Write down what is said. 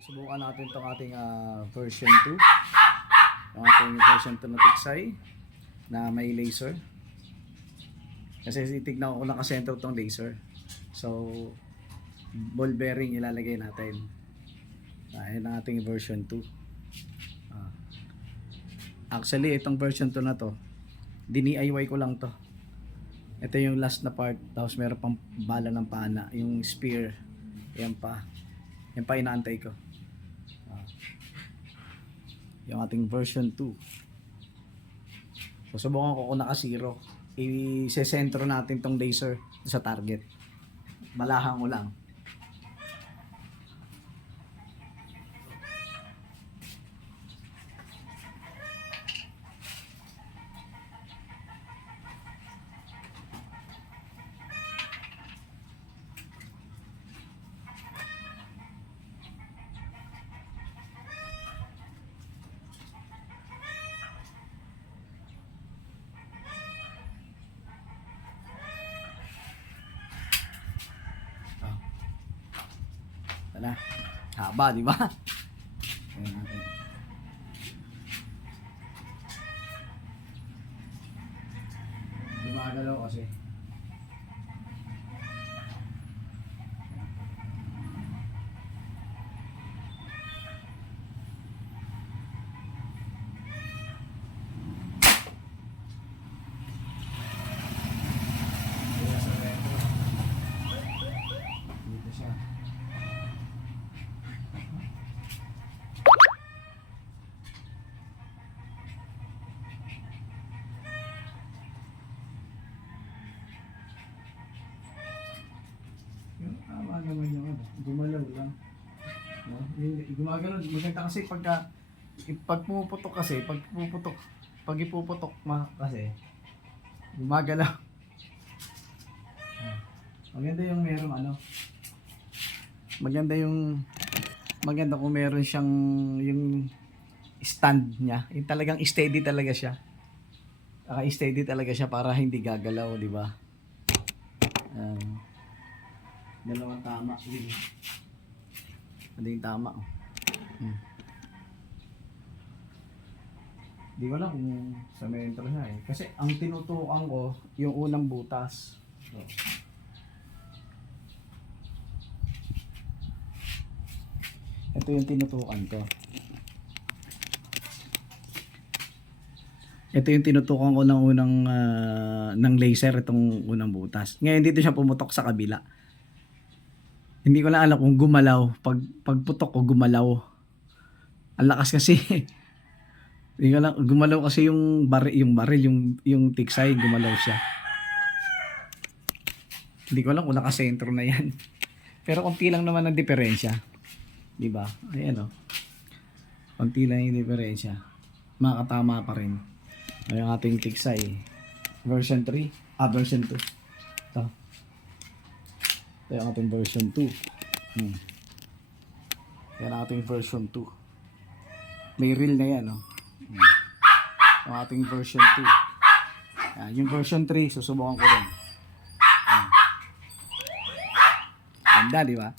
Susubukan natin itong ating version 2. Yung ating version 2 na Tiksay na may laser. Kasi titignan ko nakasentro itong laser. So, ball bearing ilalagay natin. Ayan ang ating version 2. Actually, itong version 2 na to, DIY ko lang to. Ito yung last na part. Tapos meron pang bala ng pana. Yung spear. Yan pa. Yan pa inaantay ko. Yung ating version 2. Susubukan ko kung naka-zero. I-sentro natin tong laser sa target. Balahan ko lang. Na. Haba, di ba? Ayan natin. Gumagalaw kasi. Dito siya. Naman yung gumalaw lang. No? Gumagalaw. Maganda kasi pag pumuputok kasi, pag ipuputok kasi, gumagalaw. Maganda yung merong maganda kung meron siyang yung stand niya. Yung talagang steady talaga siya. Steady talaga siya para hindi gagalaw, di ba? Dalawang tama. Ano yung tama? Di ko lang kung sa mentro siya eh. Kasi ang tinutukan ko, yung unang butas. So, ito yung tinutukan ko. Ito yung tinutukan ko ng unang ng laser, itong unang butas. Ngayon dito siya pumutok sa kabila. Hindi ko lang alam kung gumalaw. Pagputok ko gumalaw. Ang lakas kasi. Hindi ko lang, gumalaw kasi yung baril, yung tiksay, gumalaw siya. Hindi ko lang kung nakasentro na yan. Pero konti lang naman ang diferensya. Di ba? Ayan o. Konti lang yung diferensya. Makatama pa rin. Yung ating tiksay. Version 3. Version 2. Ito. Ito yung ating version 2. Yan ang ating version 2. May reel na yan, no? Yung ating version 2. Yan, yung version 3, susubukan ko rin. Ganda, di ba?